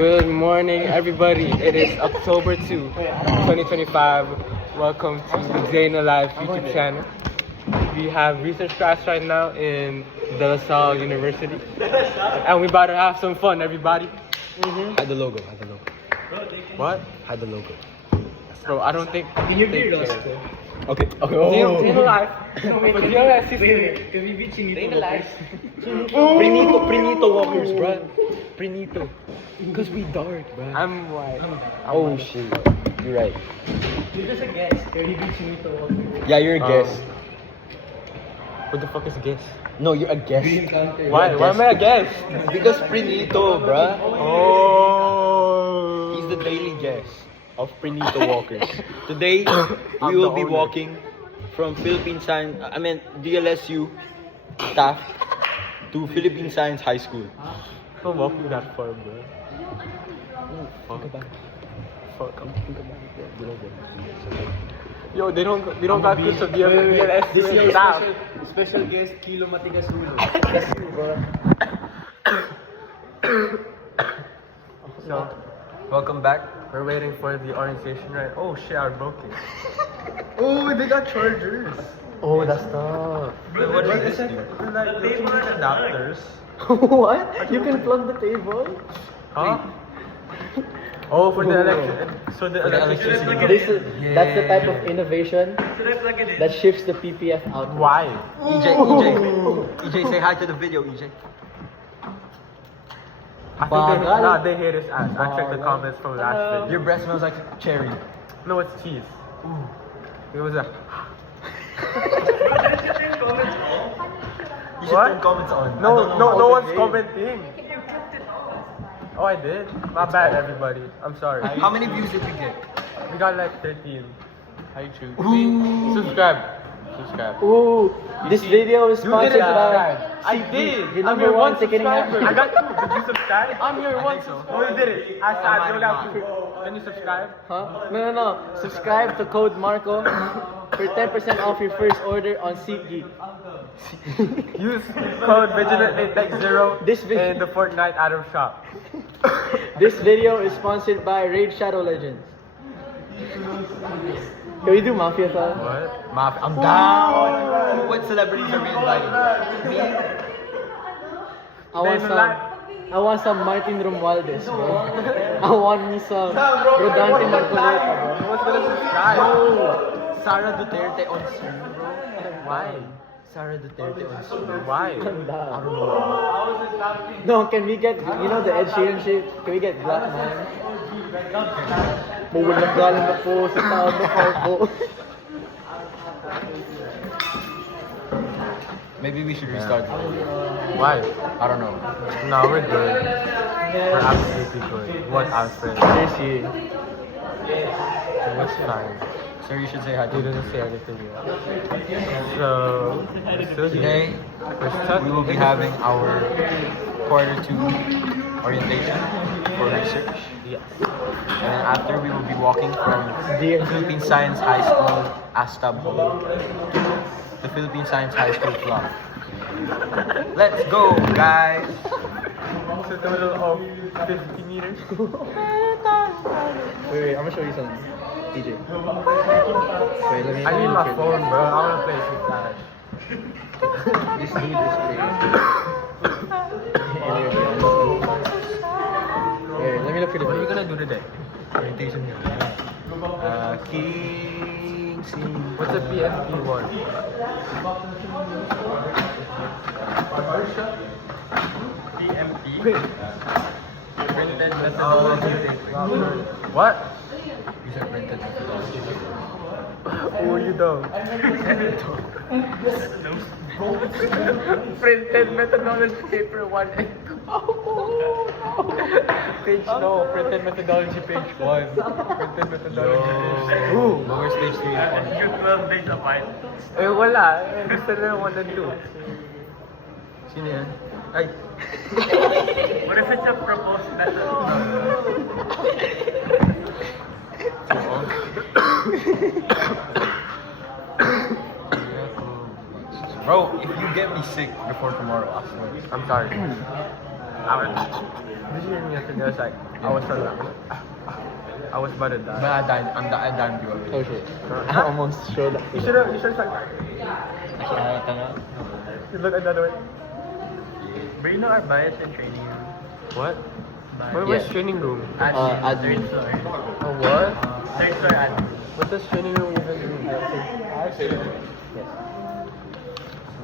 Good morning, everybody. It is October 2, 2025. Welcome to the Day in the Life YouTube channel. We have research class right now in De La Salle University. And we about to have some fun, everybody. Hide the logo. What? Hide the logo. Bro, I don't think... Okay. Day in the Life. Can we be Chinito? Day in the Life. Prinito walkers, bruh. Prinito. Because we dark, bruh. I'm white. Oh shit. You're right. You're just a guest. Can we be Chinito? Yeah, you're a guest. What the fuck is a guess? No, you're a guest. Why? Why am I a guest? Because Prinito, bruh. Oh. He's the daily guest of Prinito walkers. Today, I'm we will the be owner. walking from DLSU staff to Philippine Science High School. Don't walk me that far, bro. Fuck about it. Fuck. Think about it. Yo, we don't got good to be a This is DLS your staff. special guest, Kilo Matigas Ulo. That's you, bro. So, welcome back. We're waiting for the orientation, right? Oh shit, I broke it. Oh, they got chargers. Oh, that's tough. What is this? Like looking at adapters. What? You can plug the table? Huh? Oh, for the electric. So the electricity. That's the type of innovation that shifts the PPF out. Why? EJ, say hi to the video, EJ. I think they hate his ass. I checked the comments from last video. Your breath smells like cherry. No, it's cheese. It was a. You should What? turn comments on. No one's commenting. Oh, I did? My bad, everybody. I'm sorry. How many views did we get? We got like 13. How you choose? Subscribe. Ooh, this video is sponsored by. I did. The I'm number your one one ticketing subscriber. app. I got two. Did you subscribe? I'm your one. so. No, you didn't. I don't have to. Can you subscribe? Huh? No. Subscribe to code Marco for 10% off your first order on SeatGeek. Use code Vigilant8X0 This in the Fortnite item shop. This video is sponsored by Raid Shadow Legends. Can we do Mafia Thon? What? I'm down. What celebrities are we inviting? Me? I want some Martin Romualdez, bro. I want me some Rodante Marcoleta, bro. Who's gonna subscribe? No. Sara Duterte on stream, bro. Why? Sara Duterte on stream. Why? I'm I down. don't know. No, can we get, you know the Ed Sheeran shit? Can we get Black Man? Mawalang galang na po sa tao mo, Marco. Maybe we should restart. Why? I don't know. No, we're good. We're absolutely good. What Alfred? Seriously. What's fine? Sir, you should say hi He to doesn't say anything yet. So, we're still Today, here. We're stuck. we will be having our quarter 2 orientation for research. Yes. And then after, we will be walking from Dear. Philippine Science High School, Astab Hall, to the Philippine Science High School Club. Let's go, guys! So, total of 50 meters. Wait, I'm gonna show you something. DJ. Wait, let me. I need my phone, bro. I wanna play some Flash. This dude is crazy. Wait, let me look for the What are you video. gonna do today? Orientation here. King Sing. What's a PSP one? PMP? Printed methodology. What? These are printed methodology. Who are you though? Printed methodology paper 1 and 2. Page no, printed methodology page 1. Printed methodology page 2. Ooh, lower stage 3 and 4. You're 12 days apart. Eh wala, eh, gusto na 1 and 2. Sino yan? Ay! What if it's a proposed method? Bro, if you get me sick before tomorrow, I swear. I'm sorry. Did you hear me yesterday? I was like, I was about to But die. I died you already. Oh shit. I almost showed up. You should have like, you look another way. But you know our bias in training room. What? Yeah. Where's training room? Admin. Oh, what? Third floor admin. What does training room even mean? Yes.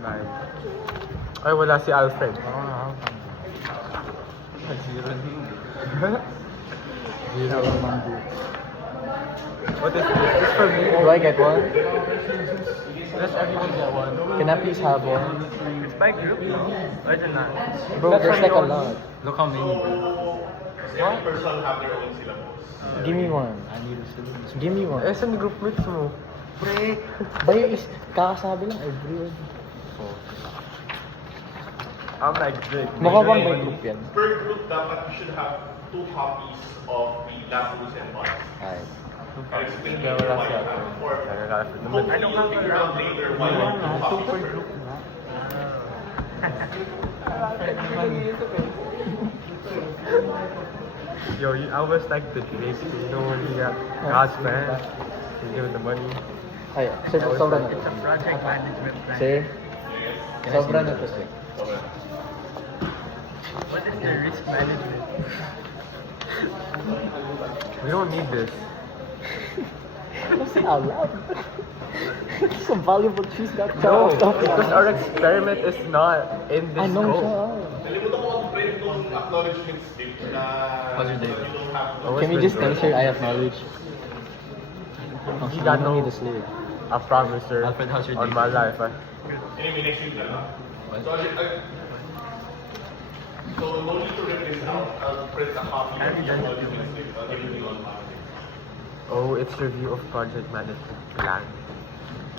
Nice. Ay, wala si Alfred. What is this? This for me? Do I get one? Does everyone get one? Can I please have one? It's by group, no? Or is it not? Bro, there's like a lot. Look how many. Give me one. Give me one. Eh, saan group mates mo? Pre, bayo is kakasabi lang everyone. I'm like, good. Mukha bang may group yan? Per group, dapat you should have 2 copies of the last rules and bonds. Alright. And explain Kaya later wala why si you Alfred. have 4. Kaya Alfred naman. Hopefully, you'll figure out later why you have 2 copies per group. Yo, I was like the Drake, you know when he got God's plan, he gave him the money. Ay, sir, sobra na to. It's a project management plan. Sir, sobra na to, sir. What is the risk management? We don't need this. Don't say out loud. Some valuable cheese got No, chopped because our experiment is not in this I know scope. siya. Nalimutan ko ang print yung acknowledgement slip na How's your day? you don't have to. Always Can we been just tell good. sir I acknowledge? Oh, He so got you don't no- need to slave. I promise, sir, Alfred, how's your on day? my life. Anyway, next week na lang. So no need to rip this out. I'll print a copy of the acknowledgement slip. I'll give you one back. Oh, it's review of project management plan.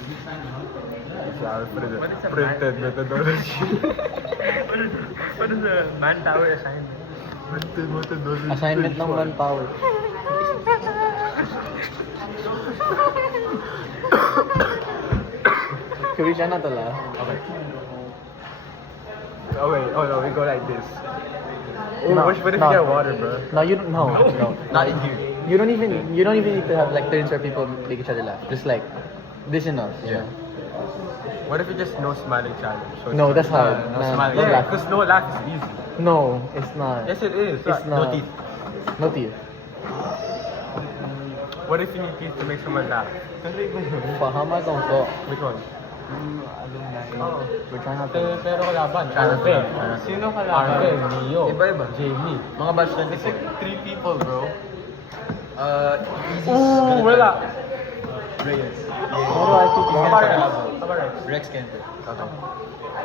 It's Alfred What is a printed methodology. What is the manpower assignment? Printed methodology. Assignment ng manpower. Kuri siya na tala. Okay. Oh wait, oh no, we go like this. Oh, No, what if no. you get water, bro? No, you don't. No. Not in here. You don't even need to have like turns where people make each other laugh. Just like this enough. You Yeah. know? What if you just no smiling challenge? So No, it's that's hard. No Nah, smiling. don't Yeah, laugh. because no laugh is easy. No, it's not. Yes, it is. It's No not. teeth. No teeth. What if you need teeth to make someone laugh? Pahama tong to. Which one? Oh, we're trying not to. Pero kalaban. Arvin. Sino kalaban? Arvin. Neo. Iba-iba. Jamie. Mga batch 24. It's like 3 people, bro. Easy. Ooh, wala. Reyes. How do I keep Rex. Rex Kenter.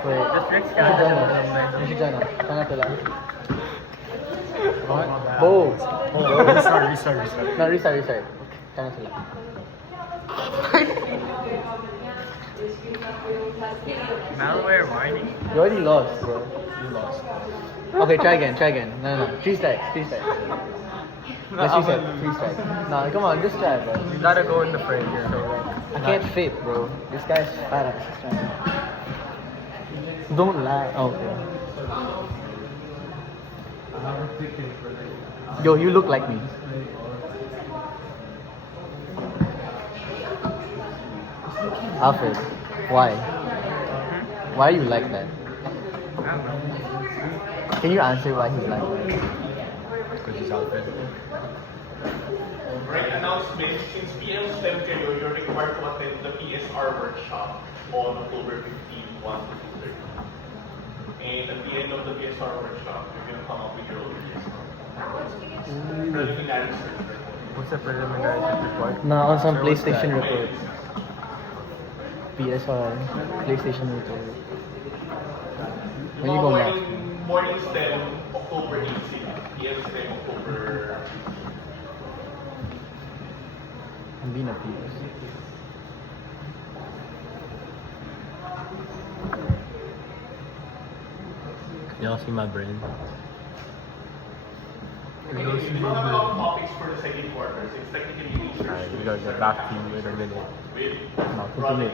Wait. Just Rex Yung Kenter. si Jano. Tanga to lang. What? Bo. Sorry. No, restart. Tanga to lang. Malware warning. You already lost, bro. You lost. Okay, try again. No. 3 strikes. Let's reset. 3 strikes. No, come on, just try, bro. You gotta go in the frame here. So, I can't fit, bro. This guy's fat. Don't lie. Okay. Yo, you look like me. Alfred, why? Why are you like that? Can you answer why he's like that? Because he's Alfred. Right announcement, since PM STEM kayo, you're required to attend the PSR workshop on October 15, 1 to 2:30. And at the end of the PSR workshop, you're going to come up with your own PSR. Preliminary search report. what's the preliminary report? Nah, on some Sir, what's PlayStation that? report. PSR, PlayStation report. When you go back. Morning STEM, October 18. PM STEM, October... I'm being a PS. You don't see my brain. And we don't have a lot of topics for the second quarter. So it's technically research. Alright, we gotta get back to you in a minute. With No, continue.